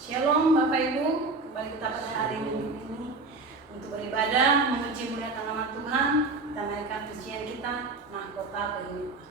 Shalom Bapak Ibu, kembali kita pada hari Minggu ini untuk beribadah, memuji muliakan nama Tuhan. Kita naikkan pujian kita, Mahkota Kehidupan.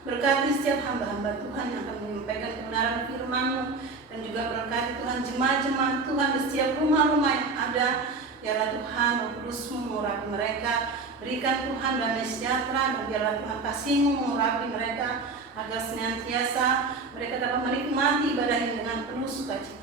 Berkati setiap hamba-hamba Tuhan yang akan menyampaikan kebenaran firman-Mu, dan juga berkati Tuhan jemaat-jemaat Tuhan di setiap rumah-rumah yang ada. Biarlah Tuhan Roh Kudus-Mu mengurapi mereka, berikan Tuhan damai sejahtera, dan biarlah Tuhan kasih-Mu mengurapi mereka agar senantiasa mereka dapat menikmati ibadah ini dengan penuh sukacita.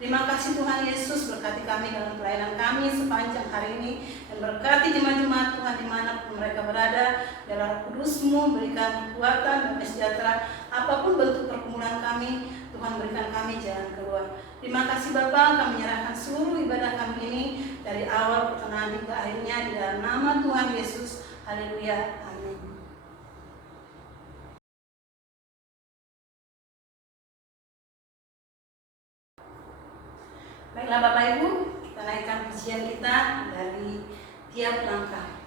Terima kasih Tuhan Yesus, berkati kami dalam pelayanan kami sepanjang hari ini, dan berkati jemaat-jemaat Tuhan dimanapun mereka berada. Biarlah Kudus-Mu berikan kekuatan dan sejahtera apapun bentuk pergumulan kami, Tuhan berikan kami jalan keluar. Terima kasih Bapa, kami menyerahkan seluruh ibadah kami ini dari awal pertengahan hingga akhirnya di dalam nama Tuhan Yesus. Haleluya. Amin. Baiklah Bapak Ibu, kita naikkan pujian kita dari tiap langkah.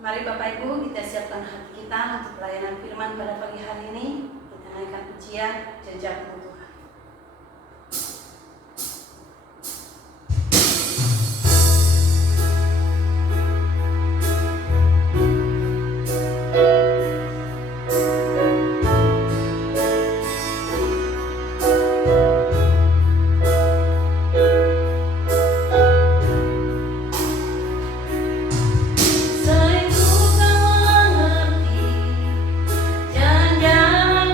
Mari Bapak Ibu, kita siapkan hati kita untuk pelayanan firman pada pagi hari ini. Kita naikkan pujian jejak Tuhan. Jangan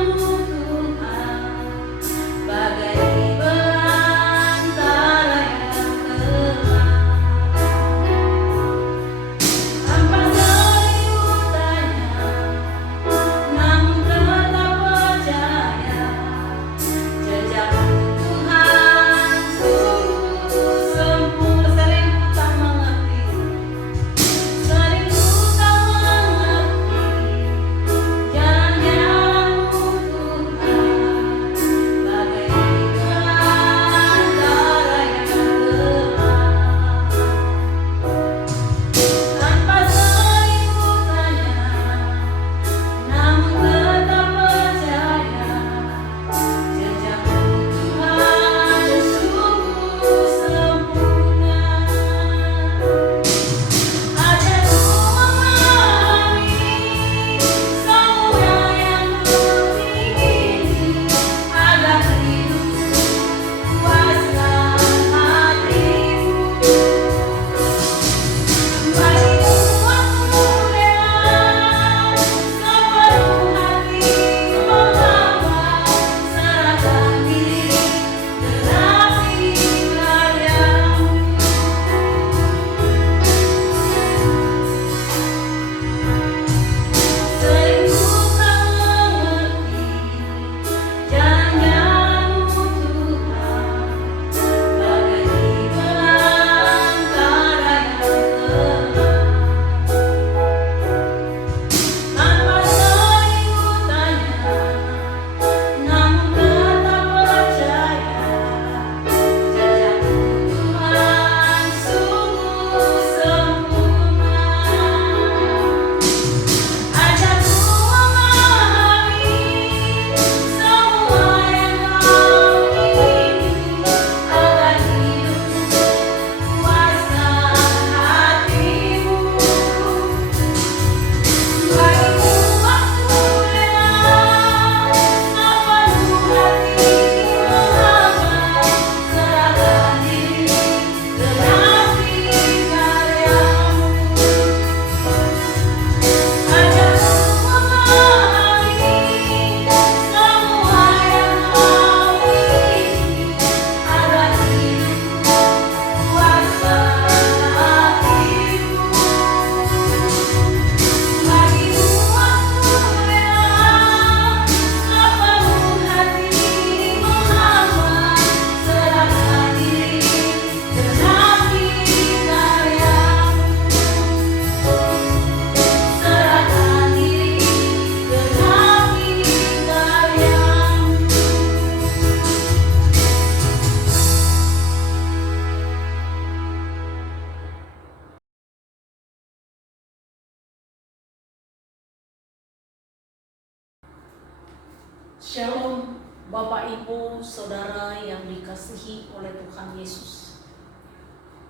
Shalom Bapak Ibu Saudara yang dikasihi oleh Tuhan Yesus.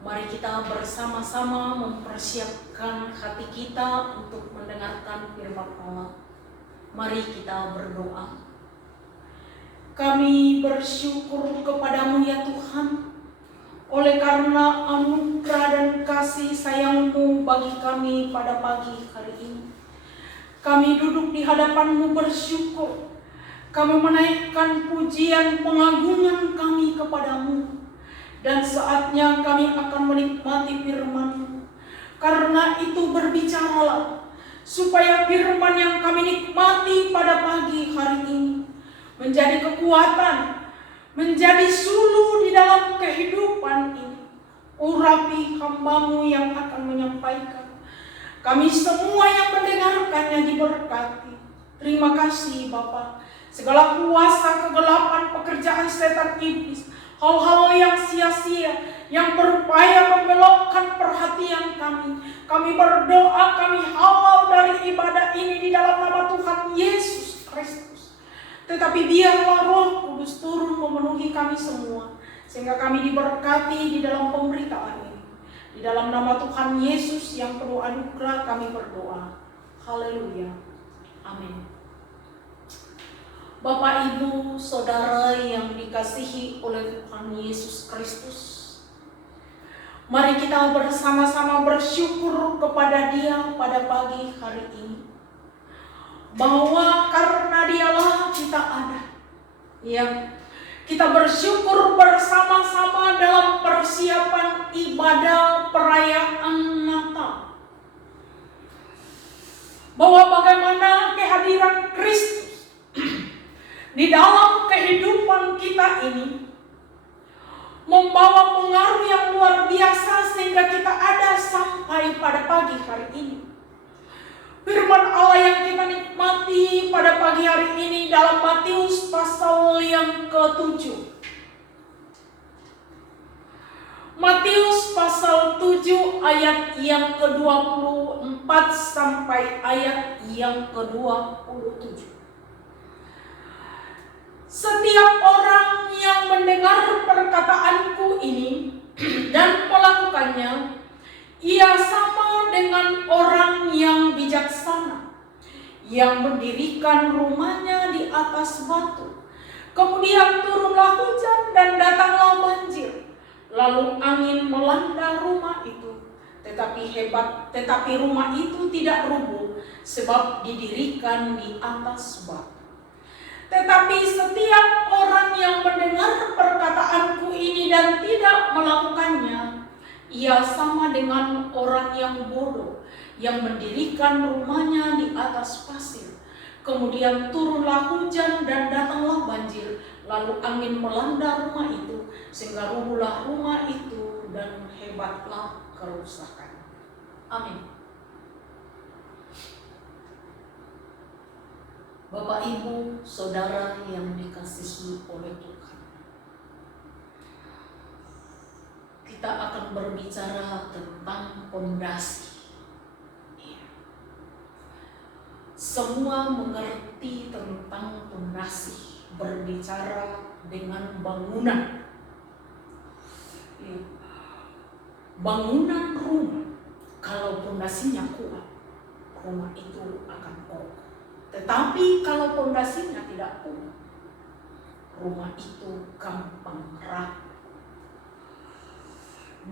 Mari kita bersama-sama mempersiapkan hati kita untuk mendengarkan firman Allah. Mari kita berdoa. Kami bersyukur kepadamu ya Tuhan, oleh karena anugerah dan kasih sayang-Mu bagi kami pada pagi hari ini. Kami duduk di hadapan-Mu bersyukur. Kami menaikkan pujian pengagungan kami kepadamu. Dan saatnya kami akan menikmati firman-Mu. Karena itu berbicaralah, supaya firman yang kami nikmati pada pagi hari ini menjadi kekuatan, menjadi sulu di dalam kehidupan ini. Urapi hamba-Mu yang akan menyampaikan. Kami semua yang mendengarkannya diberkati. Terima kasih Bapa. Segala kuasa kegelapan pekerjaan setan iblis, hal-hal yang sia-sia, yang berupaya membelokkan perhatian kami berdoa, kami halau dari ibadah ini di dalam nama Tuhan Yesus Kristus. Tetapi biarlah Roh Kudus turun memenuhi kami semua, sehingga kami diberkati di dalam pemberitaan ini. Di dalam nama Tuhan Yesus yang penuh anugerah kami berdoa. Haleluya. Amin. Bapak, Ibu, Saudara yang dikasihi oleh Tuhan Yesus Kristus, mari kita bersama-sama bersyukur kepada Dia pada pagi hari ini, bahwa karena Dialah kita ada. Ya, kita bersyukur bersama-sama dalam persiapan ibadah perayaan Natal, bahwa bagaimana kehadiran Kristus di dalam kehidupan kita ini membawa pengaruh yang luar biasa sehingga kita ada sampai pada pagi hari ini. Firman Allah yang kita nikmati pada pagi hari ini dalam Matius pasal yang ke-7. Matius pasal 7 ayat yang ke-24 sampai ayat yang ke-27. Setiap orang yang mendengar perkataanku ini dan melakukannya, ia sama dengan orang yang bijaksana, yang mendirikan rumahnya di atas batu. Kemudian turunlah hujan dan datanglah banjir, lalu angin melanda rumah itu. Tetapi rumah itu tidak rubuh, sebab didirikan di atas batu. Tetapi setiap orang yang mendengar perkataanku ini dan tidak melakukannya, ia sama dengan orang yang bodoh, yang mendirikan rumahnya di atas pasir. Kemudian turunlah hujan dan datanglah banjir, lalu angin melanda rumah itu, sehingga rubuhlah rumah itu dan hebatlah kerusakan. Amin. Bapak, Ibu, Saudara yang dikasihi oleh Tuhan, kita akan berbicara tentang pondasi. Semua mengerti tentang pondasi, berbicara dengan bangunan. Bangunan rumah, kalau pondasinya kuat, rumah itu akan kokoh. Tetapi kalau pondasinya tidak kuat, rumah itu gampang rapuh.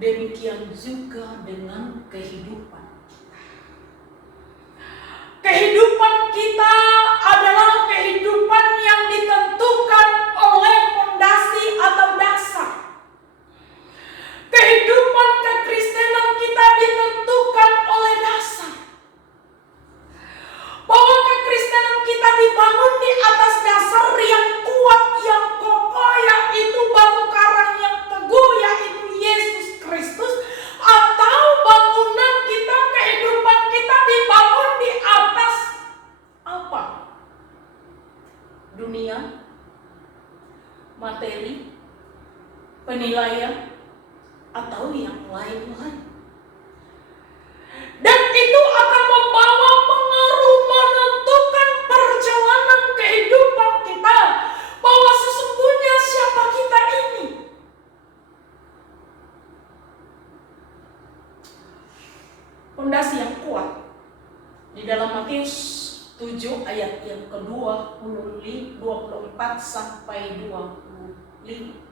Demikian juga dengan kehidupan kita. Kehidupan kita adalah kehidupan yang ditentukan oleh pondasi atau dasar. Kehidupan kekristenan kita ditentukan oleh dasar. Bahwa kekristenan kita dibangun di atas dasar yang kuat, yang kokoh, yaitu batu karang yang teguh, yaitu Yesus Kristus. Atau bangunan kita, kehidupan kita dibangun di atas apa? Dunia, materi, penilaian, atau yang lain-lain. Dan itu akan membawa pengaruh menentukan perjalanan kehidupan kita. ke-24 sampai 25.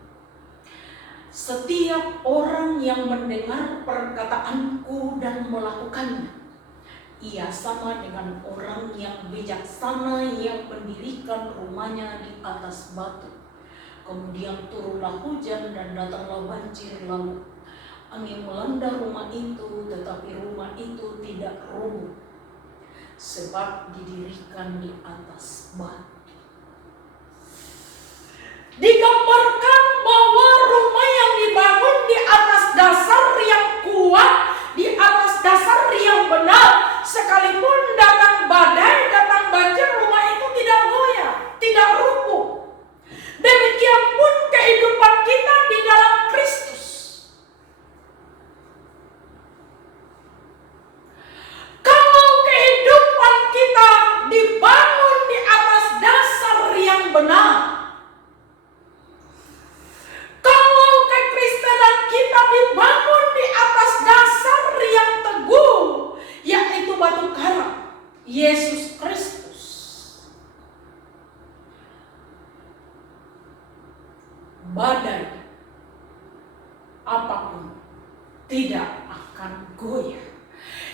Setiap orang yang mendengar perkataanku dan melakukannya, ia sama dengan orang yang bijaksana yang mendirikan rumahnya di atas batu. Kemudian turunlah hujan dan datanglah banjir, lalu angin melanda rumah itu, tetapi rumah itu tidak runtuh, sebab didirikan di atas batu. Digambarkan bahwa rumah yang dibangun di atas dasar yang kuat, di atas dasar yang benar, sekalipun datang badai, datang banjir, rumah itu tidak goyah, tidak runtuh. Demikian pun kehidupan kita di dalam Kristus. Kalau kehidupan kita dibangun di atas dasar yang benar, kalau kekristenan kita dibangun di atas dasar yang teguh, yaitu batu karang, Yesus Kristus, badai apapun tidak akan goyah.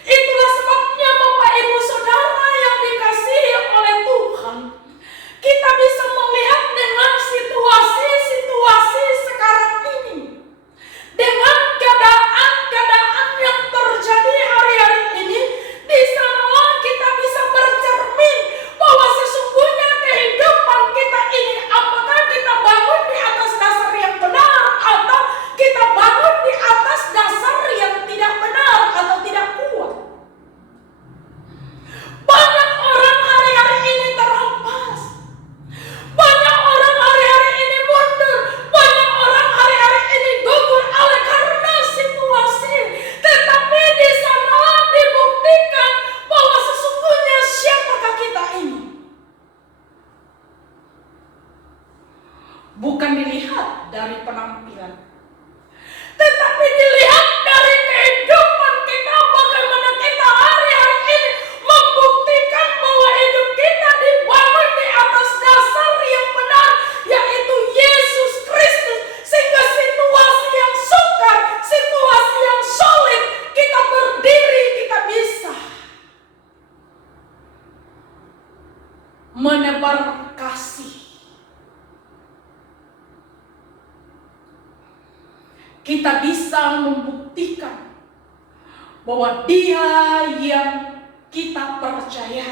Itulah sebabnya Bapak Ibu Saudara yang dikasihi oleh Tuhan, kita bisa melihat dengan situasi-situasi sekarang ini, dengan keadaan-keadaan yang terjadi hari-hari ini. Di sanalah kita bisa bercermin bahwa sesungguhnya kehidupan kita ini, apakah kita bangun di atas dasar yang benar atau kita bangun di atas dasar yang tidak benar atau tidak kuat. Banyak orang hari-hari ini terampas, banyak orang hari-hari ini mundur, banyak orang hari-hari ini gugur oleh karena situasi. Tetapi di sanalah dibuktikan bahwa sesungguhnya siapakah kita ini. Bukan dilihat dari penampilan, tetapi dilihat dari kehidupan kita, bagaimana kita hari-hari ini membuktikan bahwa hidup kita dibangun di atas dasar yang benar, yaitu Yesus Kristus. Sehingga situasi yang sukar, situasi yang sulit, kita berdiri, kita bisa menebar kasih. Kita bisa membuktikan bahwa Dia yang kita percaya,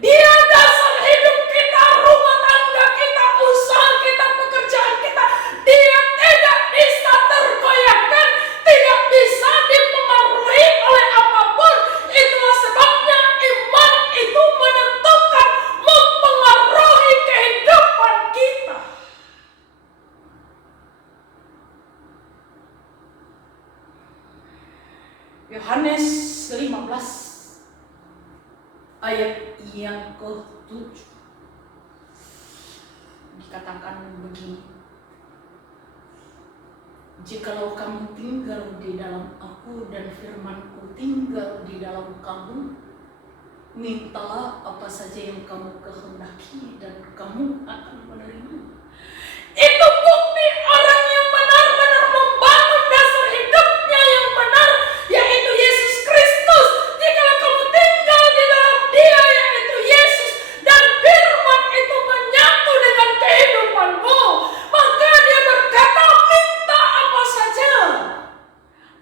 Dia dasar hidup kita, rumah tangga kita, usaha kita, pekerjaan kita. Dia tidak bisa tergoyahkan, tidak bisa dipengaruhi oleh apapun. Itulah sebabnya iman itu menentukan, mempengaruhi kehidupan kita. Yohanes 15 ayat yang ke-7 dikatakan begini, jikalau kamu tinggal di dalam aku dan firman-Ku tinggal di dalam kamu, mintalah apa saja yang kamu kehendaki dan kamu akan menerima. Itu bukti orang yang benar-benar membangun dasar hidupnya yang benar, yaitu Yesus Kristus. Jikalau kamu tinggal di dalam Dia, yaitu Yesus, dan firman itu menyatu dengan kehidupanmu, maka Dia berkata, minta apa saja.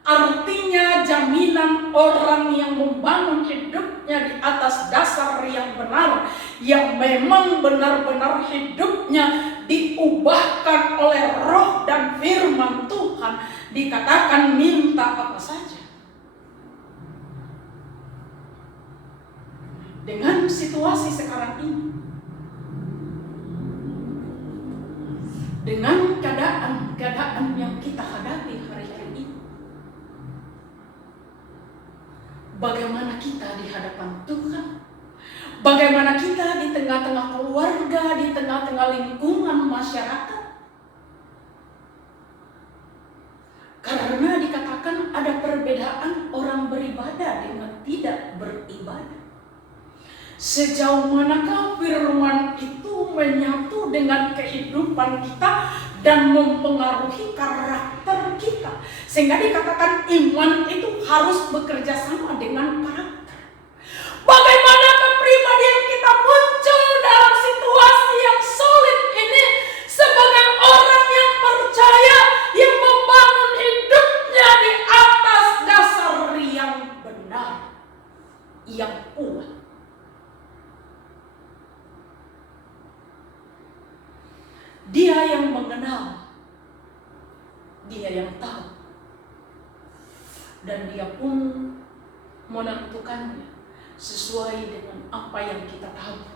Artinya jaminan orang yang membangun hidupnya di atas dasar yang benar, yang memang benar-benar hidupnya diubahkan oleh roh dan firman Tuhan, dikatakan minta apa saja. Dengan situasi sekarang ini, dengan keadaan yang kita hadapi hari-hari ini, bagaimana kita di hadapan Tuhan? Bagaimana kita di tengah-tengah keluarga, di tengah-tengah lingkungan masyarakat? Karena dikatakan ada perbedaan orang beribadah dengan tidak beribadah. Sejauh manakah firman itu menyatu dengan kehidupan kita dan mempengaruhi karakter kita. Sehingga dikatakan iman itu harus bekerja sama dengan karakter. Bagaimana kepribadian kita muncul dalam situasi yang sulit ini sebagai orang yang percaya, yang membangun hidupnya di atas dasar yang benar, yang kuat. Dia yang mengenal, dia yang tahu, dan dia pun menentukannya sesuai dengan apa yang kita tabur.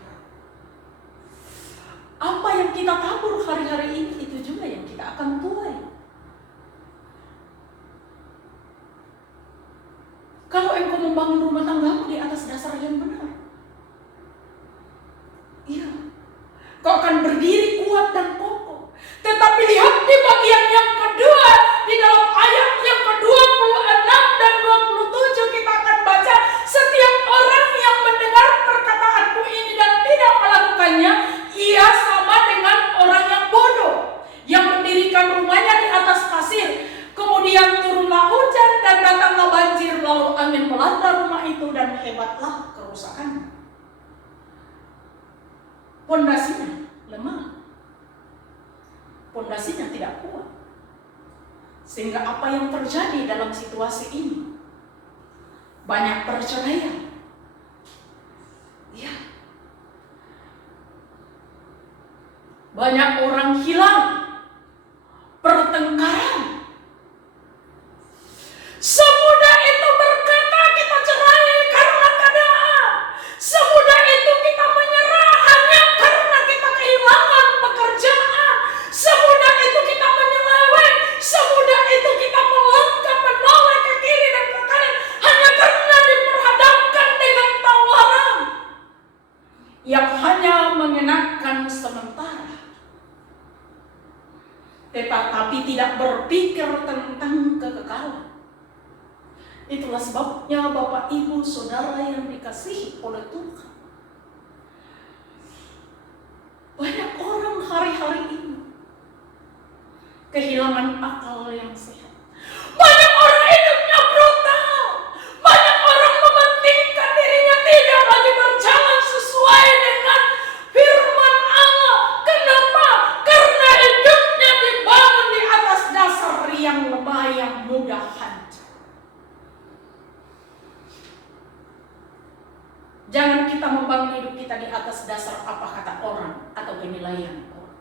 Apa yang kita tabur hari-hari ini, itu juga yang kita akan tuai. Kalau engkau membangun rumah tanggamu di atas dasar yang benar, iya, kau akan berdiri kuat dan kokoh. Tetapi lihat di bagian yang kedua, di dalam ayat yang ke-26 dan 27 kita akan baca, setiap orang yang mendengar perkataanku ini dan tidak melakukannya, ia sama dengan orang yang bodoh, yang mendirikan rumahnya di atas pasir. Kemudian turunlah hujan dan datanglah banjir, lalu angin melanda rumah itu dan hebatlah kerusakannya. Pondasinya lemah, pondasinya tidak kuat. Sehingga apa yang terjadi dalam situasi ini? Banyak perceraian. Ya. Banyak orang hilang. Pertengkaran. Semudah itu berkata kita cerai karena keadaan. Semudah itu kita menyerah hanya karena kita kehilangan pekerjaan. Semudah itu kita menyeleweng. Semudah itu kita melangkah menoleh ke kiri dan ke kanan hanya karena diperhadapkan dengan tawaran yang hanya mengenakan sementara, tetapi tidak berpikir tentang kekekalan. Itulah sebabnya Bapak, Ibu, Saudara yang dikasihi oleh Tuhan, banyak orang hari-hari ini kehilangan akal yang sehat. Banyak orang hidupnya brutal. Banyak orang mementingkan dirinya, tidak lagi berjalan sesuai dengan firman Allah. Kenapa? Karena hidupnya dibangun di atas dasar yang lemah, yang mudah hancur. Jangan kita membangun hidup kita di atas dasar apa kata orang atau penilaian orang.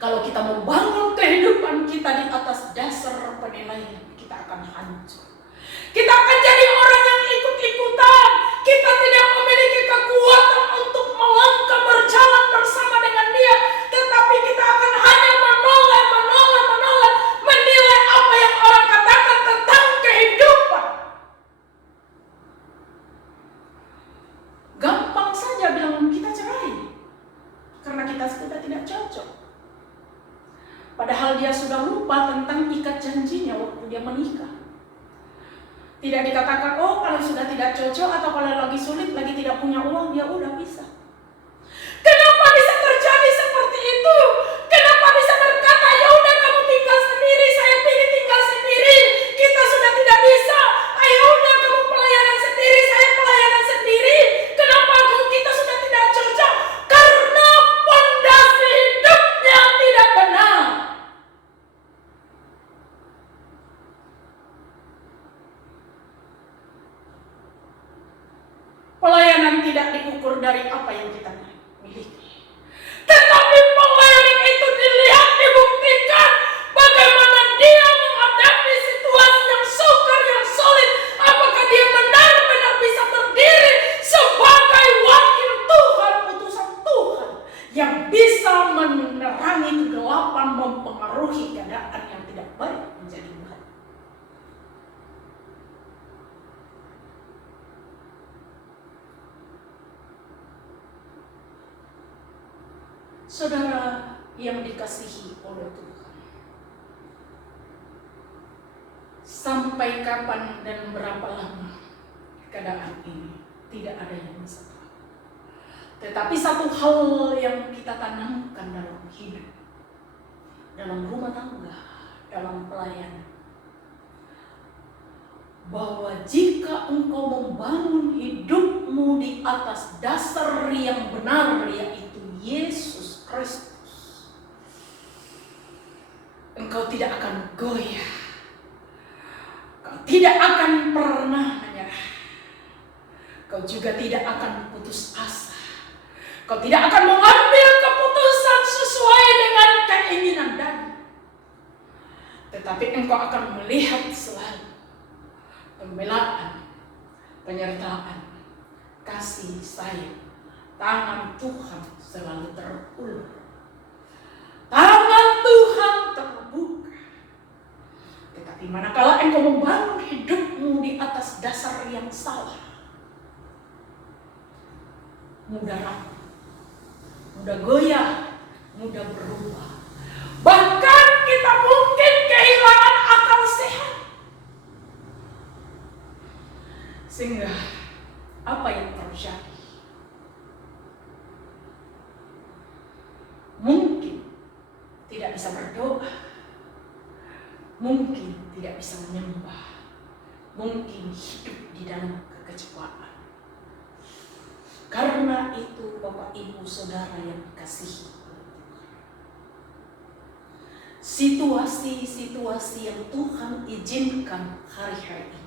Kalau kita membangun kehidupan kita di atas dasar penilaian, kita akan hancur. Kita akan jadi orang yang ikut-ikutan. Kita tidak memiliki kekuatan untuk melangkah berjalan bersama dengan Dia, tetapi kita akan hanya menoleh, menilai apa yang orang katakan tentang kehidupan. Gampang saja bilang kita cerai karena kita sudah tidak cocok. Padahal dia sudah lupa tentang ikat janjinya waktu dia menikah. Tidak dikatakan, oh kalau sudah tidak cocok atau kalau lagi sulit, lagi tidak punya uang, dia udah bisa. Kenapa bisa terjadi seperti itu? Kenapa bisa berkata, ya udah kamu tinggal sendiri, saya pilih tinggal sendiri. Kita sudah tidak bisa. Ayo udah kamu pelayanan sendiri, saya pelayanan sendiri. Kenapa kita sudah tidak cocok? Karena pondasi hidupnya tidak benar. Pelayanan tidak diukur dari apa yang kita miliki, tetapi pelayanan itu dilihat, dibuktikan bagaimana dia menghadapi situasi yang sukar, yang sulit. Apakah dia benar-benar bisa berdiri sebagai wakil Tuhan, utusan Tuhan, yang bisa menerangi kegelapan, mempengaruhi keadaan yang tidak baik menjadi baik. Saudara yang dikasihi oleh Tuhan, sampai kapan dan berapa lama keadaan ini? tidak ada yang bisa tahu. Tetapi satu hal yang kita tanamkan dalam hidup, dalam rumah tangga, dalam pelayanan, bahwa jika engkau membangun hidupmu di atas dasar yang benar, yaitu Yesus Kristus, engkau tidak akan goyah, engkau tidak akan pernah menyerah, engkau juga tidak akan putus asa, engkau tidak akan mengambil keputusan sesuai dengan keinginan daging, tetapi engkau akan melihat selalu pembelaan, penyertaan, kasih sayang, tangan Tuhan selalu terulur, tangan Tuhan terbuka. Tetapi manakala engkau membangun hidupmu di atas dasar yang salah, mudah rapuh, mudah goyah, mudah berubah, bahkan kita mungkin kehilangan akal sehat. Sehingga apa yang terjadi? Mungkin tidak bisa berdoa, mungkin tidak bisa menyembah, mungkin hidup di dalam kekecewaan. Karena itu Bapak Ibu Saudara yang dikasihi, situasi-situasi yang Tuhan izinkan hari-hari ini,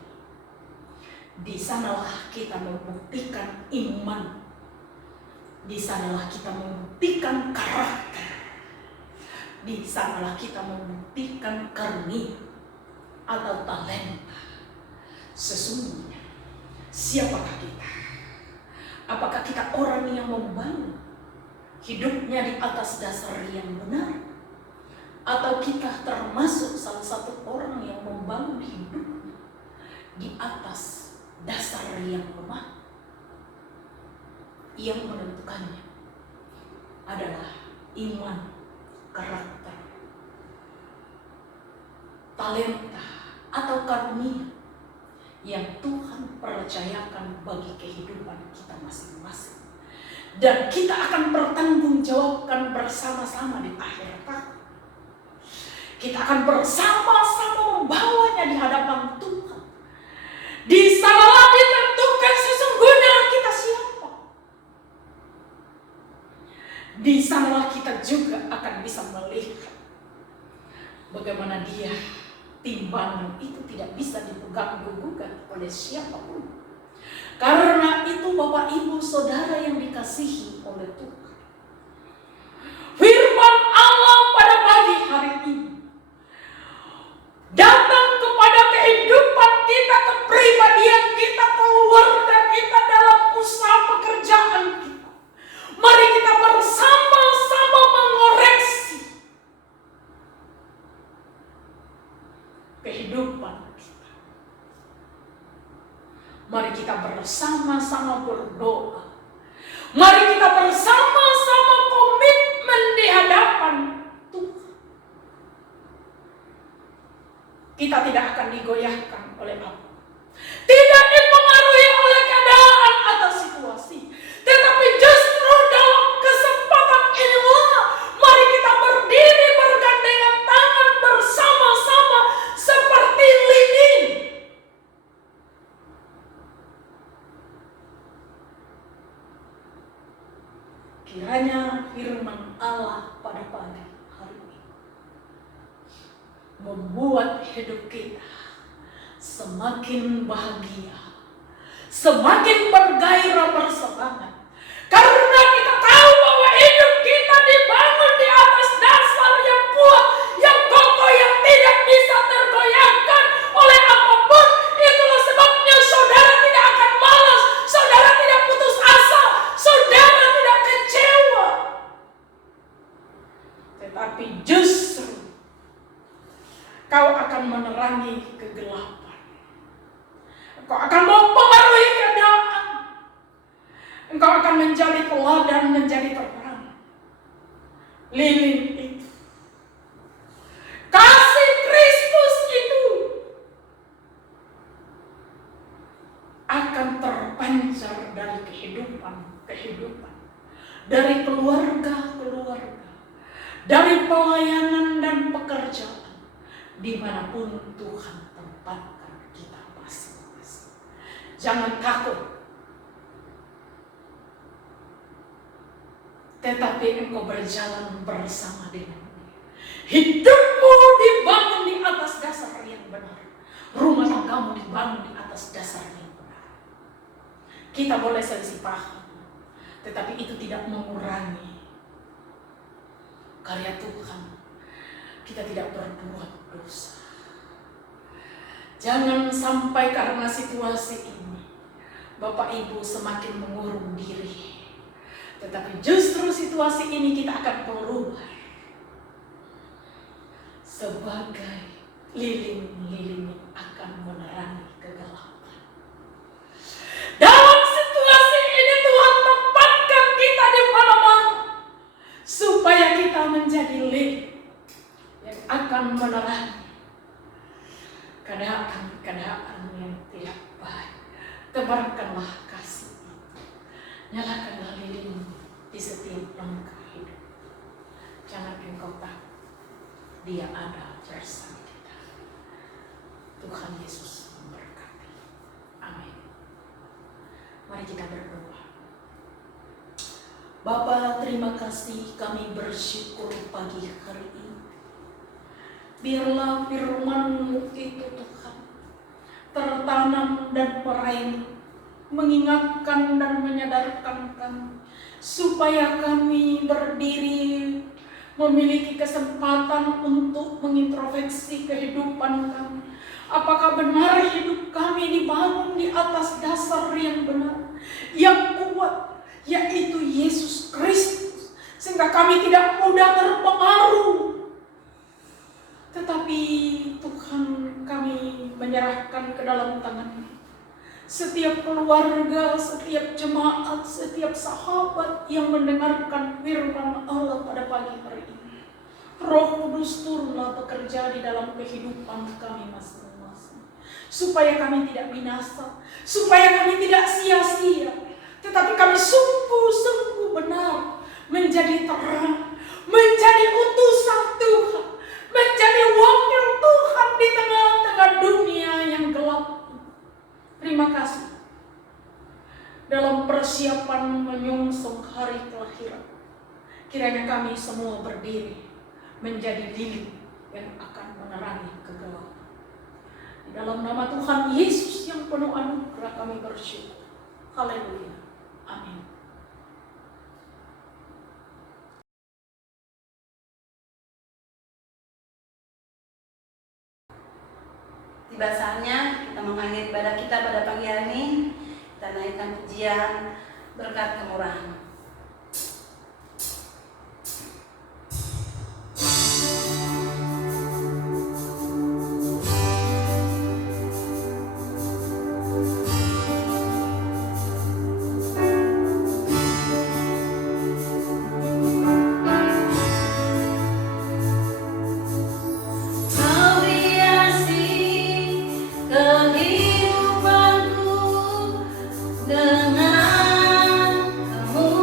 di sanalah kita membuktikan iman, di sanalah kita membuktikan karakter, di sanalah kita membuktikan karunia atau talenta. Sesungguhnya siapakah kita? Apakah kita orang yang membangun hidupnya di atas dasar yang benar, atau kita termasuk salah satu orang yang membangun hidupnya di atas dasar yang lemah? Yang menentukannya adalah iman, karakter, talenta, atau karunia yang Tuhan percayakan bagi kehidupan kita masing-masing. Dan kita akan bertanggungjawabkan bersama-sama di akhir tahun. Kita akan bersama-sama membawanya di hadapan Tuhan. Di sanalah ditentukan sesungguhnya kita siapa. Di sanalah kita juga akan bisa melihat bagaimana dia timbangan itu tidak bisa dipegang-gugat oleh siapapun. Karena itu Bapak Ibu Saudara yang dikasihi oleh Tuhan, firman Allah pada pagi hari ini datang kepada kehidupan kita, kepribadian kita, keluarga kita, dalam usaha pekerjaan kita. Mari kita bersama-sama mengoreksi kehidupan kita. Mari kita bersama-sama berdoa. Mari kita bersama-sama komitmen di hadapan Tuhan. Kita tidak akan digoyahkan oleh apa, tidak dipengaruhi oleh keadaan atau situasi, tetapi justru dalam kesempatan inilah mari kita berdiri bergandengan tangan bersama-sama seperti lilin. Kiranya firman Allah pada pagi hari ini membuat hidup kita semakin bahagia, semakin bergairah, bersemangat. Karena kita tahu bahwa hidup kita dibangun di atas dasar yang kuat, yang kokoh, yang tidak bisa tergoyahkan oleh apapun. Itulah sebabnya saudara tidak akan malas, saudara tidak putus asa, saudara tidak kecewa. Tetapi justru kau akan menerangi kegelapan. Engkau akan mempengaruhi keadaan. Engkau akan menjadi teladan, menjadi terang. Lilin itu, kasih Kristus itu akan terpancar dari pelayanan dan pekerjaan, dimanapun Tuhan tempatkan kita masing-masing. Jangan takut, tetapi engkau berjalan bersama dengan Dia. Hidupmu dibangun di atas dasar yang benar. Rumah tanggamu dibangun di atas dasar yang benar. Kita boleh selisih paham, tetapi itu tidak mengurangi karya Tuhan. Kita tidak berbuat dosa. Jangan sampai karena situasi ini Bapak Ibu semakin mengurung diri, tetapi justru situasi ini kita akan keluar sebagai lilin-lilin yang akan menerangi kegelapan. Dalam situasi ini Tuhan tempatkan kita di mana-mana supaya kita menjadi lilin yang akan menerangi keadaan-keadaan yang tidak baik. Tebarkanlah kasih itu. Nyalakanlah lilin di setiap langkah hidup. Jangan engkau takut. Dia ada bersama kita. Tuhan Yesus memberkati. Amin. Mari kita berdoa. Bapa, terima kasih, kami bersyukur pagi hari ini. Biarlah firman-Mu itu Tuhan tertanam dan meraih, mengingatkan dan menyadarkan kami, supaya kami berdiri memiliki kesempatan untuk mengintrospeksi kehidupan kami. Apakah benar hidup kami dibangun di atas dasar yang benar, yang kuat, yaitu Yesus Kristus, sehingga kami tidak mudah terpengaruh. Tetapi Tuhan, kami menyerahkan ke dalam Tangan-Mu setiap keluarga, setiap jemaat, setiap sahabat yang mendengarkan firman Allah pada pagi hari ini. Roh Kudus turunlah bekerja di dalam kehidupan kami masing-masing, supaya kami tidak binasa, supaya kami tidak sia-sia, tetapi kami sungguh-sungguh benar menjadi terang, menjadi utusan Tuhan, menjadi wakil Tuhan di tengah-tengah dunia yang gelap. Terima kasih. Dalam persiapan menyongsong hari kelahiran, kiranya kami semua berdiri menjadi lilin yang akan menerangi kegelapan. Di dalam nama Tuhan Yesus yang penuh anugerah kami bersyukur. Haleluya. Amin. Tiba saatnya kita mengakhiri ibadah kita pada pagi hari ini. Kita naikkan pujian berkat kemurahan. Kehidupanku dengan kamu.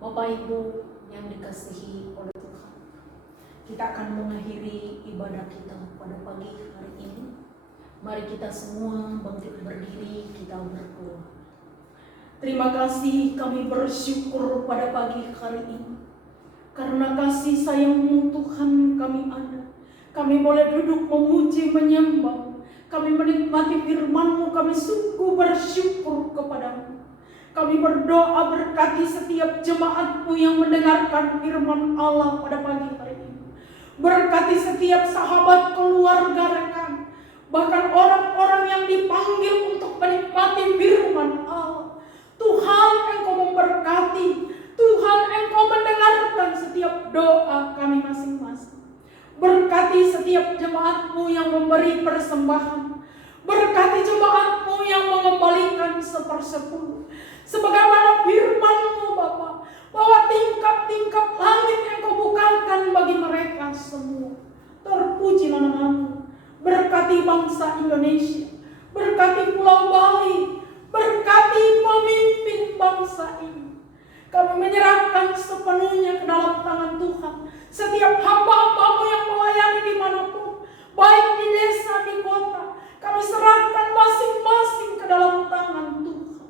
Bapak Ibu yang dikasihi oleh Tuhan, kita akan mengakhiri ibadah kita pada pagi hari ini. Mari kita semua bangkit berdiri, kita berdoa. Terima kasih, kami bersyukur pada pagi hari ini. Karena kasih sayang-Mu Tuhan kami ada. Kami boleh duduk memuji, menyembah. Kami menikmati firman-Mu, kami sungguh bersyukur kepada-Mu. Kami berdoa berkati setiap jemaat-Mu yang mendengarkan firman Allah pada pagi hari ini. Berkati setiap sahabat, keluarga, rekan. Bahkan orang-orang yang dipanggil untuk menikmati firman Allah. Tuhan, Engkau memberkati. Tuhan, Engkau mendengarkan setiap doa kami masing-masing. Berkati setiap jemaat-Mu yang memberi persembahan. Berkati jemaat-Mu yang mengembalikan 1/10. Sebagaimana firman-Mu Bapa, bahwa tingkap-tingkap langit Engkau bukakan bagi mereka semua. Terpujilah nama-Mu. Berkati bangsa Indonesia. Berkati Pulau Bali. Berkati pemimpin bangsa ini. Kami menyerahkan sepenuhnya ke dalam tangan Tuhan. Setiap hamba-hamba-Mu yang melayani dimanapun, baik di desa, di kota, kami serahkan masing-masing ke dalam tangan Tuhan.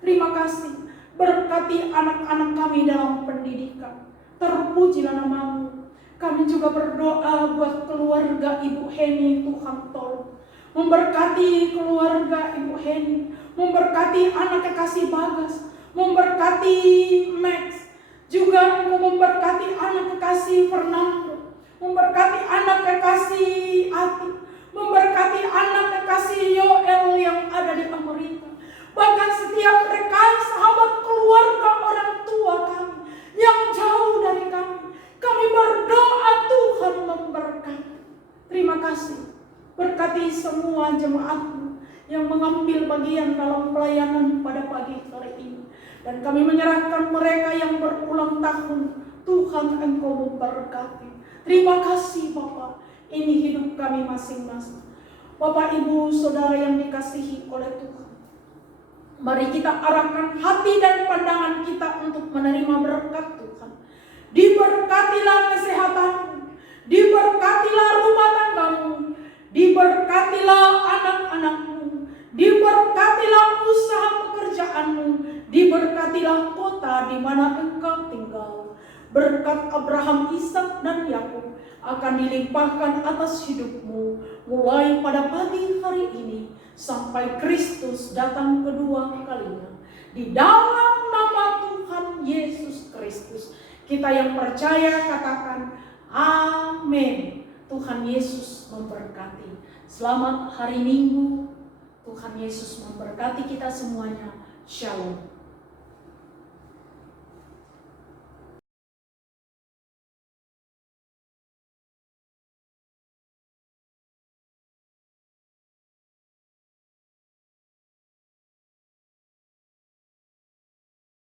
Terima kasih. Berkati anak-anak kami dalam pendidikan. Terpujilah nama-Mu. Kami juga berdoa buat keluarga Ibu Heni, Tuhan tolong. Memberkati keluarga Ibu Heni. Memberkati anak kekasih Bagas. Memberkati Max. Juga memberkati anak kekasih Fernando. Memberkati anak kekasih Ati. Memberkati anak kekasih Yoel yang ada di Amerika. Bahkan setiap rekan, sahabat, keluarga, orang tua kami yang jauh dari kami. Kami berdoa Tuhan memberkati. Terima kasih. Berkati semua jemaat-Mu yang mengambil bagian dalam pelayanan pada pagi hari ini. Dan kami menyerahkan mereka yang berulang tahun. Tuhan, Engkau memberkati. Terima kasih Bapak. Ini hidup kami masing-masing. Bapak, Ibu, Saudara yang dikasihi oleh Tuhan. Mari kita arahkan hati dan pandangan kita untuk menerima berkat Tuhan. Diberkatilah kesehatan-Mu. Diberkatilah rumah tangga-Mu. Diberkatilah anak-anak-Mu. Diberkatilah usaha pekerjaan-Mu. Diberkatilah kota di mana Engkau tinggal. Berkat Abraham, Ishak, dan Yakub akan dilimpahkan atas hidup-Mu mulai pada pagi hari ini sampai Kristus datang kedua kalinya. Di dalam nama Tuhan Yesus Kristus, kita yang percaya katakan amin. Tuhan Yesus memberkati. Selamat hari Minggu. Tuhan Yesus memberkati kita semuanya. Shalom.